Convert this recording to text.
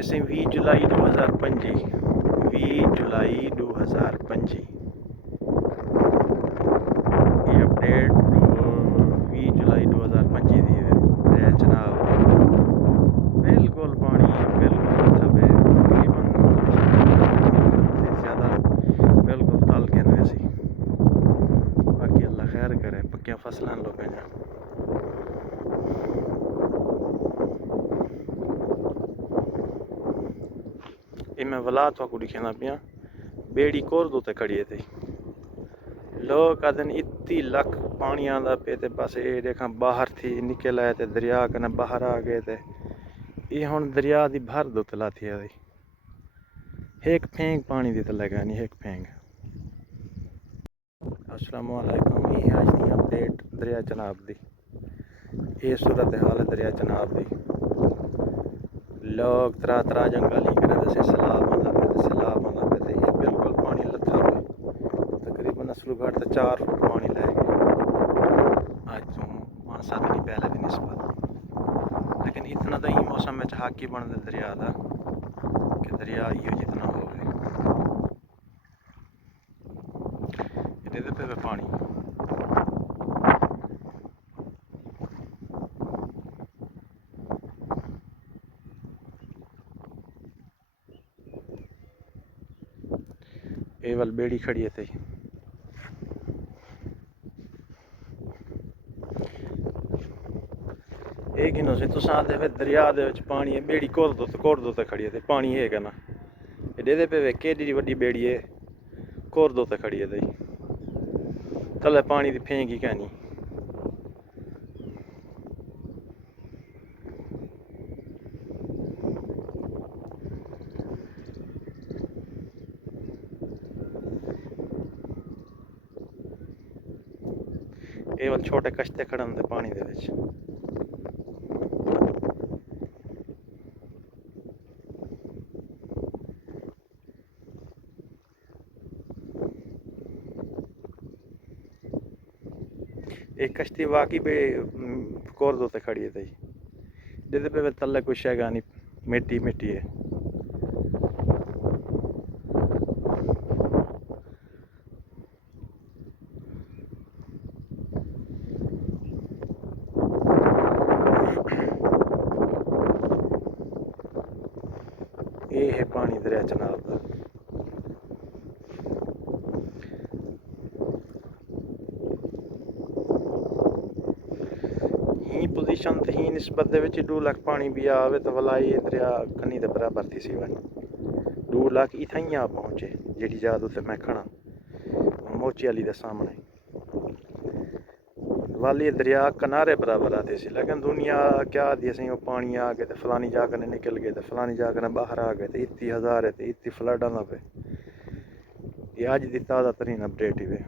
ਅਸੀਂ 20 ਜੁਲਾਈ 2025 20 ਜੁਲਾਈ 2025 ਇਹ ਅਪਡੇਟ 20 ਜੁਲਾਈ 2025 ਦੀ ਹੈ ਤੇ ਜਨਾਬ ਬਿਲਕੁਲ ਪਾਣੀ ਬਿਲकुल ਥੱਬੇ ਤਕਰੀਬਨ ज़्यादा बिल्कुल तल के ना सी बाकी अल्लाह खैर करे पक्कियां फसलां लोगों ने मैं वला तो दिखना पिया बेड़ी कोर दो खड़ी थी लोग आदन इतनी लख पानी आंदा पे ते बस ये देखा बाहर थी निकल आए ते दरिया कने बाहर आ गए ते ये हुण दरिया दी भर दो तला थी आई एक फेंग पानी दी तले गई नहीं एक फेंग। अस्सलाम वालेकुम ये आज दी अपडेट दरिया चनाब दी ये सूरत हाल है दरिया चनाब दी लोग त्रा त्रा जंगल ही करे दसे सैलाब आंदा पे ते ये बिल्कुल पानी लथा पे तकरीबन असलू घाट ते 4 फुट पानी लै गए आज तो 5-7 दिन पहले की निस्बत लेकिन इतना तो ही मौसम में हाकी बनते दरिया का कि दरिया इो जितना हो पे पानी ये वाल बेड़ी खड़ी है थी एक गिनो से तुस आते दरिया दे पानी है बेड़ी कोर दो ते खड़ी है पानी है कहना ये पे केडी वड्डी बेड़ी है कोर दो ते खड़ी है थी थले पानी की फेंक ही कहनी ये वाल छोटे कश्ते खड़े होंगे पानी दे विच एक कश्ती वाकई बे कोर दो खड़ी है थी जिदे पे तले कुछ है नहीं मिट्टी मिट्टी है ये है पानी दरिया चनाब का ही पोजीशन ते ही निस्बत दे विच 2 लाख पानी भी आवे तो वला ये दरिया कनी दे बराबर थी सी वन 2 लाख इथां ही आ पहुंचे जेडी जाद उत्ते मैं खड़ा मोची वाली दे सामने वाली दरिया किनारे बराबर आते सी लेकिन दुनिया क्या दी सी वो पानी आ गए तो फलानी जगह ने निकल गए तो फलानी जगह ने बाहर आ गए तो इतनी हज़ार है तो इतनी फ्लड आना पे ये अज दी ताज़ा तरीन अपडेट ही वे।